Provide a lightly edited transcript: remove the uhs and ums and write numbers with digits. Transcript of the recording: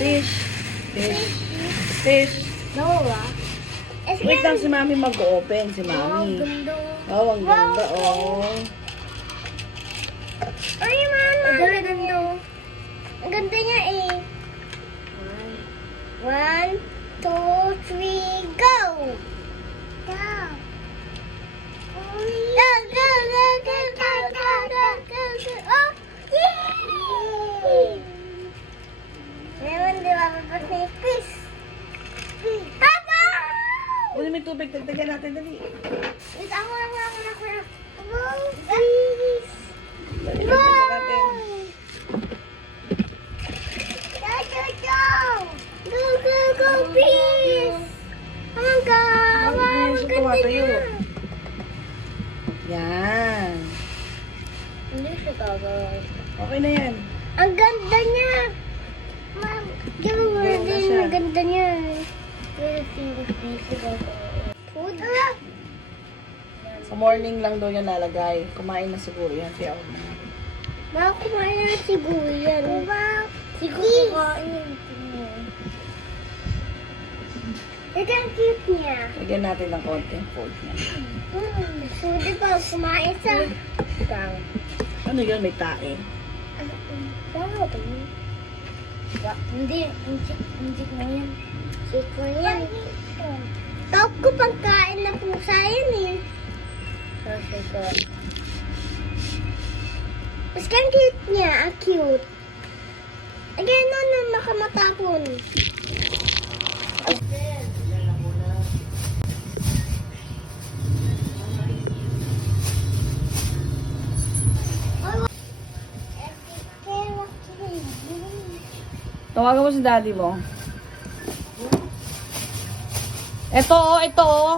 Fish. Fish. Fish. Noah. Wait lang si Mami mag-open. Si Mami. Ganda. Oh, ang ganda. Oh. Ay, Mama. Ang ganda. Ang ganda niya eh. 1, 2, 3, go! Go! Go, go, go, go, go, go, go, go, go. Oh, yay! Ngayon, di ba papas ni Chris? Papa! Kunin mo yung tubig. Tagtagan natin. Dali. Wait, ako. Wow, please! Dali, tagtagan natin. Go, go, go, please! Ang gawa! Mabilis Ang siya ganda tumatayo. niya! Yan. Hindi siya gagawin. Okay na yan. Ang ganda niya! Ma'am, gawin mo Gawin na din. siya. Ang ganda niya. Pero hindi siya gagawin. Food? Sa morning lang daw yan lalagay. Kumain na siguro yan. Kaya ako na. Baka kumain na siguro yan. Siguro kumain. Ito ang cute niya. Lagyan natin ng konting food niya. So, di ba, kumain sa... Ano yun? May tae. Hindi ko yan. Hindi ko yan. Tawag ko pagkain na pusa yan eh. Mas kang cute niya, ang cute. Again, no, makamatapon. Tawagan mo si daddy mo. Ito oh, ito oh.